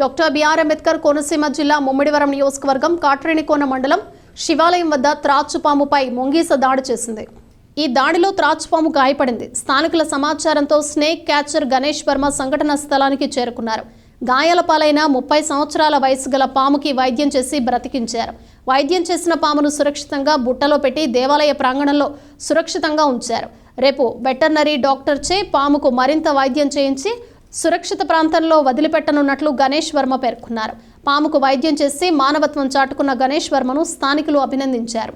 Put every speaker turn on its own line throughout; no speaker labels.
Doctor BR Ambedkar Konaseema జిల్లా ముమ్మిడివరం నియోజకవర్గం కాట్రేనికోన మండలం శివాలయం వద్ద త్రాచుపాముపై మొంగీస దాడి చేసింది. ఈ దాడిలో త్రాచుపాము గాయపడింది. స్థానికుల సమాచారంతో స్నేక్ క్యాచర్ గణేష్ వర్మ సంఘటన స్థలానికి చేరుకున్నారు. గాయాల పాలైన ముప్పై సంవత్సరాల వయసు గల పాముకి వైద్యం చేసి బ్రతికించారు. వైద్యం చేసిన పామును సురక్షితంగా బుట్టలో పెట్టి దేవాలయ ప్రాంగణంలో సురక్షితంగా ఉంచారు. రేపు వెటర్నరీ డాక్టర్ చే పాముకు మరింత వైద్యం చేయించి సురక్షిత ప్రాంతంలో వదిలిపెట్టనున్నట్లు గణేష్ వర్మ పేర్కొన్నారు. పాముకు వైద్యం చేసి మానవత్వం చాటుకున్న గణేష్ వర్మను స్థానికులు అభినందించారు.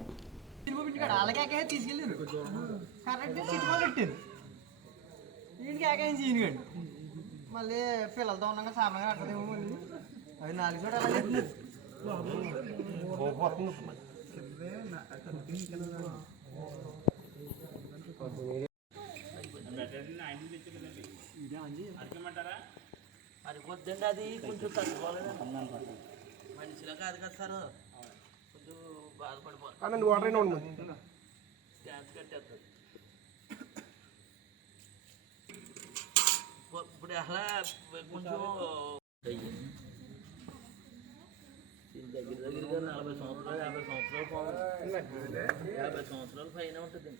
మళ్ళీ పిల్లలతో ఉన్నాక సామాన్గా అట్టదేమో మళ్ళీ అవి నాలుగు చోట అలా కట్టినారు
సరిపోద్దండి అది కొంచెం తగ్గిపోలేదు మనిషిలో కాదు కదా సార్. కొంచెం బాధపడిపోతుంది
వాటర్ అయినా ఉండదు
డ్యాన్స్ కట్టేస్తుంది ఇప్పుడు అలా కొంచెం దగ్గర దగ్గరగా నలభై సంవత్సరాలు యాభై సంవత్సరాలు పోవాలి. యాభై సంవత్సరాలు పైన ఉంటుంది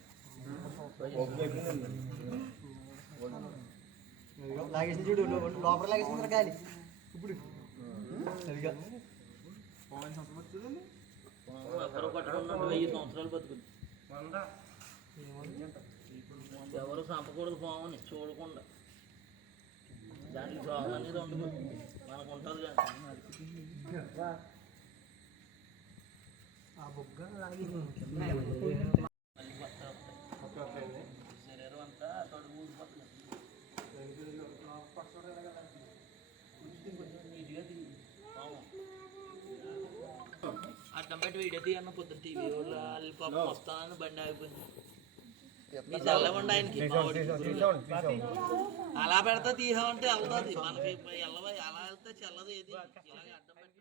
లాగేసిన చూడు లోపల లాగేసిన గాలి. ఇప్పుడు. సరిగా.
వెయ్యి సంవత్సరాలు బతుకుతుంది ఎవరు చంపకూడదు పాముని? చూడకుండా. దానికి శోభం అనేది ఉండదు. మనకు ఉంటుంది కానీ మళ్ళీ పెట్టి వీడియో తీయన్న టీవీ వాళ్ళు పాపం బండి ఆగిపోయింది. మీ చల్లబండి ఆయనకి. అలా పెడితే తీసామంటే వెళ్తుంది. మనకి ఎల్లవ అలా వెళ్తే చల్లదు ఏది? ఇలాగే అడ్డం పెట్టి